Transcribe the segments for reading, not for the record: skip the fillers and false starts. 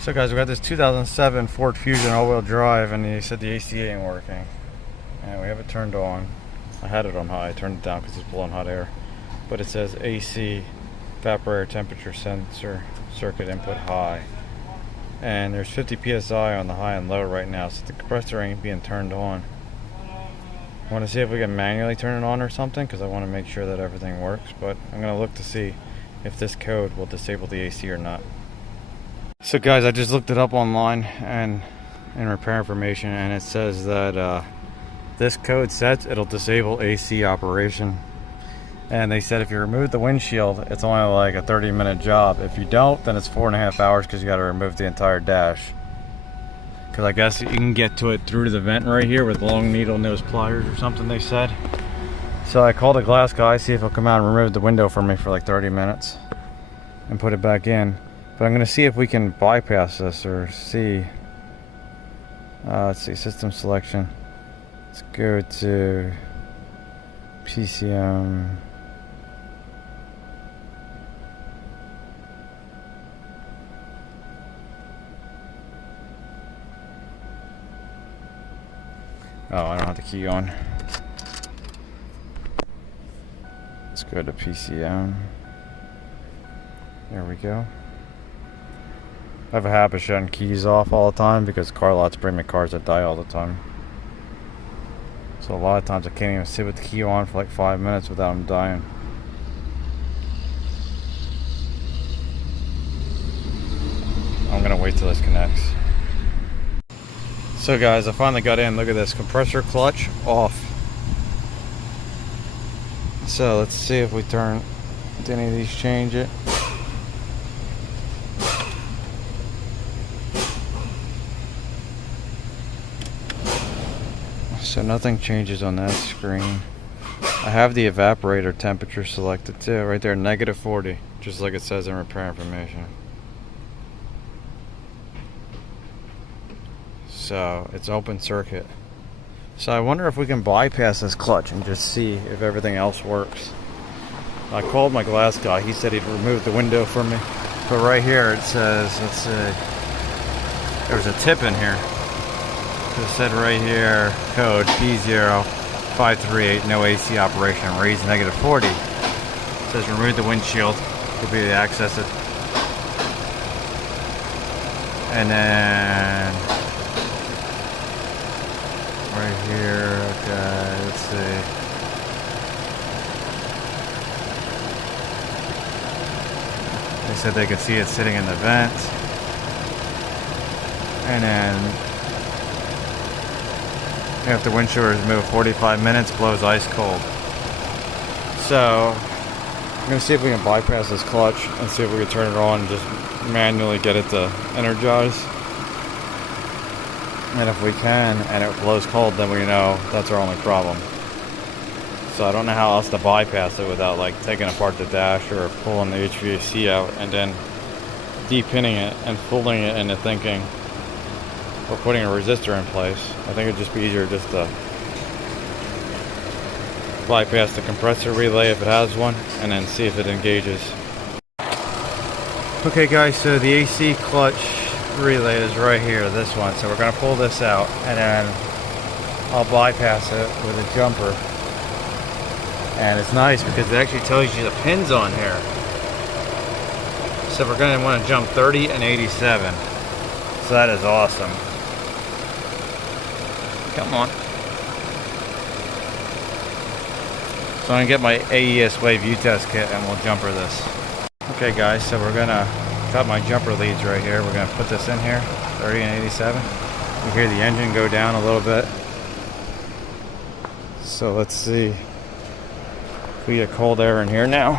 So guys, we got this 2007 Ford Fusion all-wheel drive, and he said the AC ain't working. And we have it turned on. I had it on high. I turned it down because it's blowing hot air. But it says AC, evaporator temperature sensor circuit input high. And there's 50 psi on the high and low right now, so the compressor ain't being turned on. I want to see if we can manually turn it on or something, because I want to make sure that everything works. But I'm going to look to see if this code will disable the AC or not. So guys, I just looked it up online and in repair information, and it says that this code sets it'll disable AC operation. And they said if you remove the windshield, it's only like a 30-minute job. If you don't, then it's 4.5 hours because you got to remove the entire dash. Because I guess you can get to it through the vent right here with long needle nose pliers or something, they said. So I called a glass guy, see if he'll come out and remove the window for me for like 30 minutes and put it back in. But I'm going to see if we can bypass this or see. Let's see, system selection. Let's go to PCM. Oh, I don't have the key on. Let's go to PCM. There we go. I have a habit of shutting keys off all the time because car lots bring me cars that die all the time. So a lot of times I can't even sit with the key on for like 5 minutes without them dying. I'm gonna wait till this connects. So guys, I finally got in. Look at this, compressor clutch off. So let's see if we turn, did any of these change it? So nothing changes on that screen. I have the evaporator temperature selected too, right there, -40, just like it says in repair information. So it's open circuit. So I wonder if we can bypass this clutch and just see if everything else works. I called my glass guy, he said he'd remove the window for me. But right here it says, let's see, there's a tip in here. It said right here, code P0538, no AC operation, raise -40. It says remove the windshield, could be to access it. And then right here, okay, let's see. They said they could see it sitting in the vent. And then if the windshield is moved 45 minutes, blows ice cold. So I'm gonna see if we can bypass this clutch and see if we can turn it on and just manually get it to energize. And if we can and it blows cold, then we know that's our only problem. So I don't know how else to bypass it without like taking apart the dash or pulling the HVAC out and then de-pinning it and fooling it into thinking or putting a resistor in place. I think it'd just be easier just to bypass the compressor relay if it has one and then see if it engages. Okay guys, so the AC clutch relay is right here, this one. So we're going to pull this out and then I'll bypass it with a jumper. And it's nice because it actually tells you the pins on here. So we're going to want to jump 30 and 87. So that is awesome. Come on. So I'm going to get my AESwave Utest Kit and we'll jumper this. Okay guys, so we're going to cut my jumper leads right here. We're going to put this in here, 30 and 87. You hear the engine go down a little bit. So let's see if we get cold air in here now.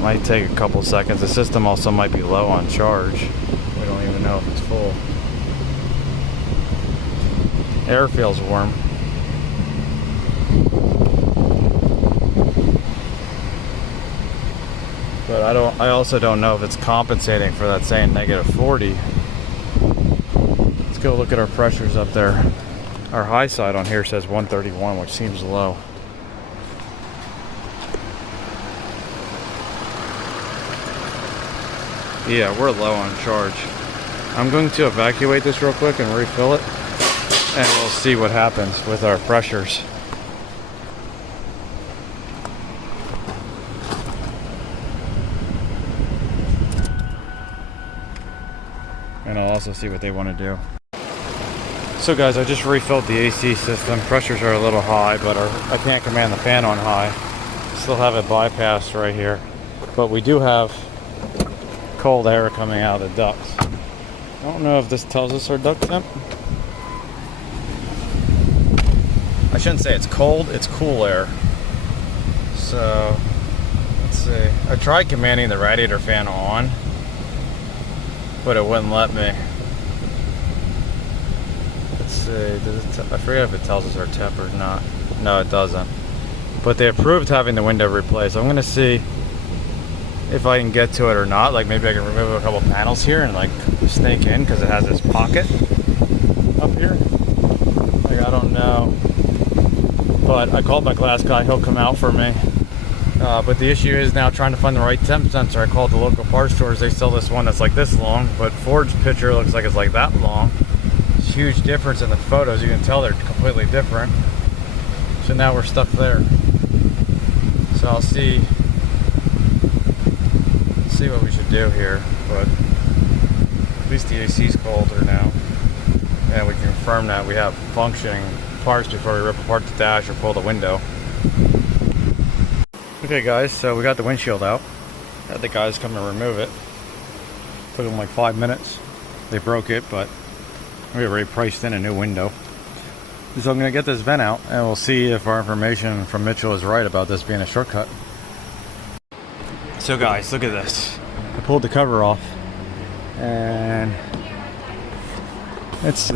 Might take a couple seconds. The system also might be low on charge. We don't even know if it's full. Air feels warm. But I also don't know if it's compensating for that saying -40. Let's go look at our pressures up there. Our high side on here says 131, which seems low. Yeah, we're low on charge. I'm going to evacuate this real quick and refill it, and we'll see what happens with our pressures. And I'll also see what they want to do. So guys, I just refilled the AC system. Pressures are a little high, but I can't command the fan on high. Still have it bypassed right here. But we do have cold air coming out of the ducts. I don't know if this tells us our duct temp. I shouldn't say it's cold, it's cool air. So, let's see. I tried commanding the radiator fan on, but it wouldn't let me. Let's see, I forget if it tells us our temp or not. No, it doesn't. But they approved having the window replaced. I'm gonna see if I can get to it or not. Like maybe I can remove a couple panels here and like snake in, because it has this pocket up here. Like I don't know. But I called my glass guy, he'll come out for me. But the issue is now trying to find the right temp sensor. I called the local parts stores, they sell this one that's like this long, but Ford's picture looks like it's like that long. It's a huge difference in the photos, you can tell they're completely different. So now we're stuck there. So I'll see what we should do here, but at least the AC's colder now, and we can confirm that we have functioning parts before we rip apart the dash or pull the window. Okay guys, so we got the windshield out. Had the guys come and remove it. Took them like 5 minutes. They broke it, but we already priced in a new window. So I'm gonna get this vent out and we'll see if our information from Mitchell is right about this being a shortcut. So guys, look at this. I pulled the cover off and let's see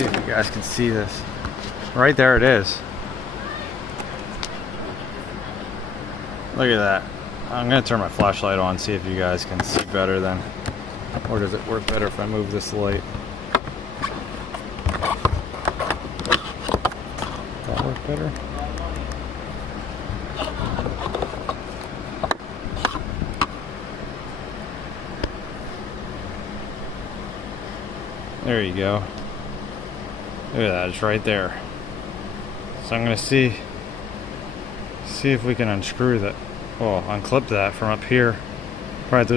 if you guys can see this. Right there it is. Look at that. I'm gonna turn my flashlight on, see if you guys can see better then. Or does it work better if I move this light? That work better? There you go. Look at that, it's right there. So I'm gonna see if we can unscrew that. Well, unclip that from up here. Probably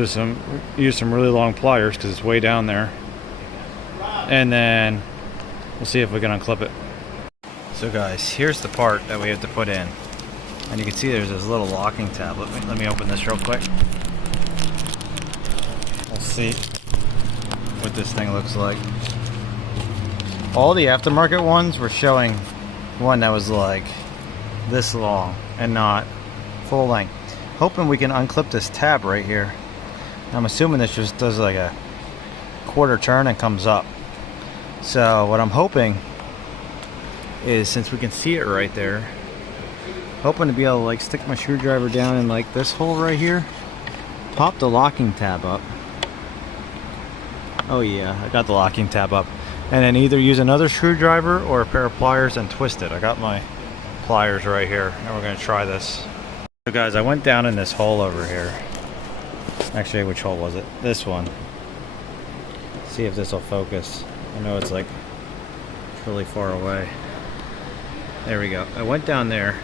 use some really long pliers because it's way down there. And then we'll see if we can unclip it. So guys, here's the part that we have to put in. And you can see there's this little locking tab. Let me open this real quick. We'll see what this thing looks like. All the aftermarket ones were showing one that was like this long and not full length. Hoping we can unclip this tab right here. I'm assuming this just does like a quarter turn and comes up. So what I'm hoping is, since we can see it right there, hoping to be able to like stick my screwdriver down in like this hole right here, pop the locking tab up. Oh yeah, I got the locking tab up. And then either use another screwdriver or a pair of pliers and twist it. I got my pliers right here and we're gonna try this. So guys, I went down in this hole over here. Actually, which hole was it? This one. See if this will focus. I know it's like really far away. There we go. I went down there.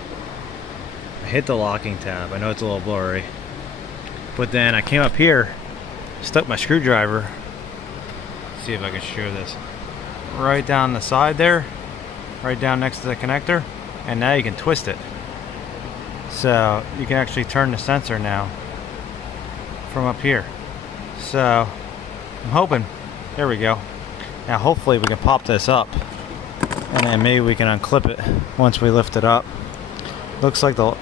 I hit the locking tab. I know it's a little blurry. But then I came up here, stuck my screwdriver. See if I can show this. Right down the side there. Right down next to the connector. And now you can twist it. So you can actually turn the sensor now from up here. So I'm hoping, there we go. Now hopefully we can pop this up and then maybe we can unclip it once we lift it up. Looks like the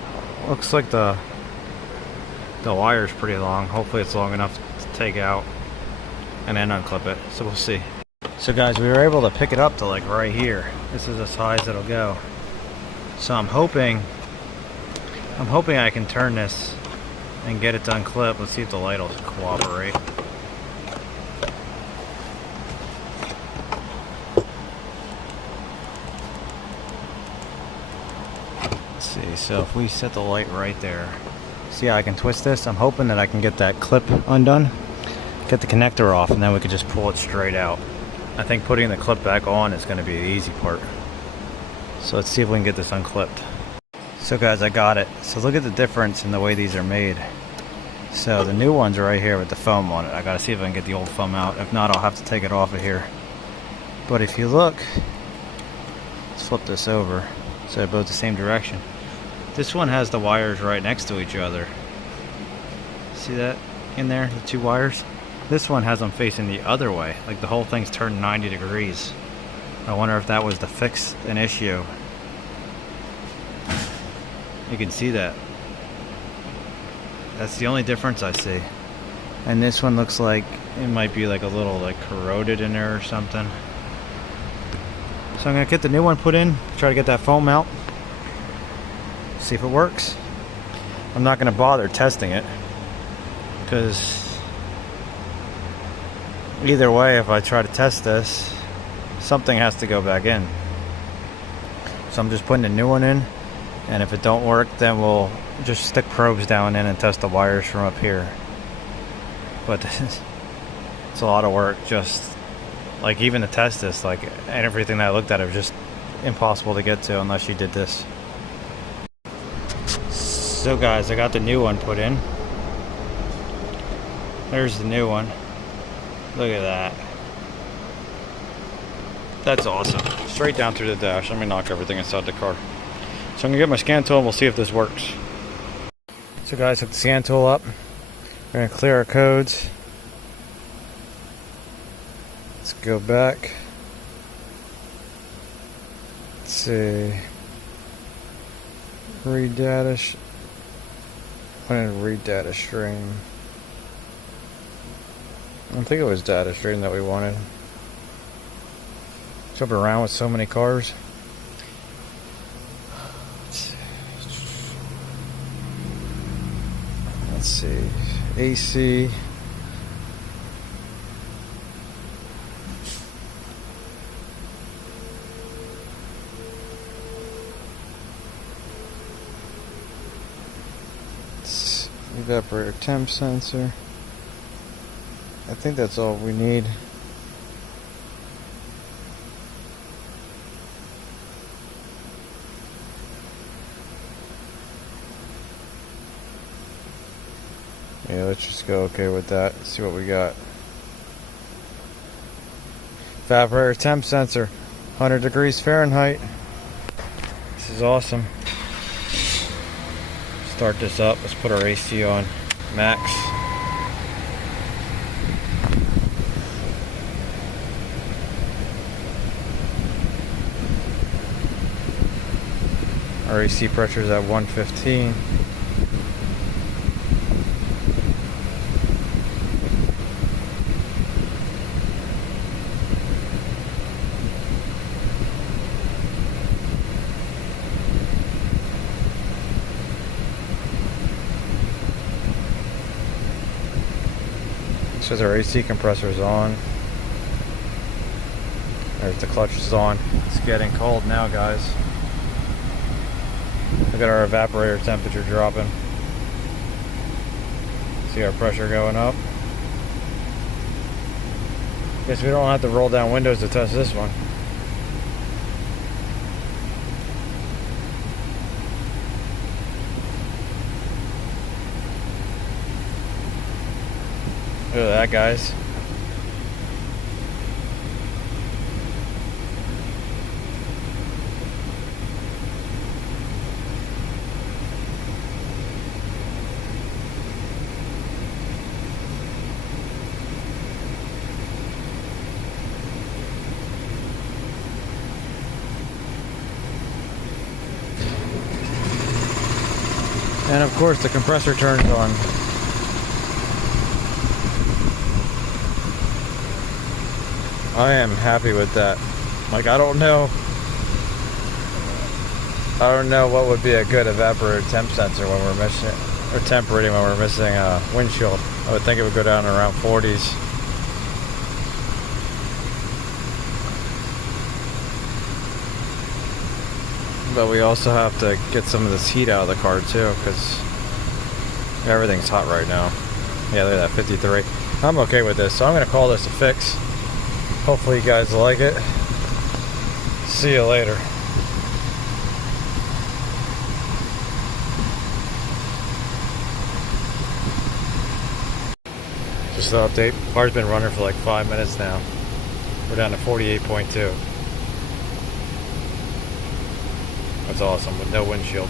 wire's pretty long. Hopefully it's long enough to take out and then unclip it. So we'll see. So guys, we were able to pick it up to like right here. This is as high as it'll go. So I'm hoping I can turn this and get it to unclip. Let's see if the light will cooperate. Let's see, so if we set the light right there, see how I can twist this? I'm hoping that I can get that clip undone, get the connector off, and then we could just pull it straight out. I think putting the clip back on is going to be the easy part. So let's see if we can get this unclipped. So guys, I got it. So look at the difference in the way these are made. So the new ones are right here with the foam on it. I gotta see if I can get the old foam out. If not, I'll have to take it off of here. But if you look, let's flip this over so they're both the same direction. This one has the wires right next to each other. See that in there, the two wires? This one has them facing the other way, like the whole thing's turned 90 degrees. I wonder if that was to fix an issue. You can see that. That's the only difference I see. And this one looks like it might be like a little like corroded in there or something. So I'm gonna get the new one put in, try to get that foam out, see if it works. I'm not gonna bother testing it because either way, if I try to test this, something has to go back in. So I'm just putting a new one in, and if it don't work, then we'll just stick probes down in and test the wires from up here. But it's a lot of work, just like even to test this, like, and everything that I looked at, it was just impossible to get to unless you did this. So guys, I got the new one put in. There's the new one. Look at that. That's awesome. Straight down through the dash. Let me knock everything inside the car. So I'm gonna get my scan tool and we'll see if this works. So guys, hook the scan tool up. We're gonna clear our codes. Let's go back. Let's see. Read data. I didn't read data stream. I don't think it was data stream that we wanted. Jump around with so many cars. Let's see. AC. Evaporator temp sensor. I think that's all we need. Yeah, let's just go okay with that. See what we got. Evaporator temp sensor, 100 degrees Fahrenheit. This is awesome. Start this up. Let's put our AC on max. Our AC pressure is at 115. Says our AC compressor is on. There's the clutch is on. It's getting cold now, guys. Look at our evaporator temperature dropping. See our pressure going up. Guess we don't have to roll down windows to test this one. Look at that, guys. And of course the compressor turns on. I am happy with that. Like, I don't know what would be a good evaporator temp sensor when we're missing, or temp reading when we're missing a windshield. I would think it would go down around 40s. But we also have to get some of this heat out of the car too, because everything's hot right now. Yeah, look at that, 53. I'm okay with this, so I'm going to call this a fix. Hopefully you guys like it. See you later. Just an update. Car's been running for like 5 minutes now. We're down to 48.2. That's awesome with no windshield.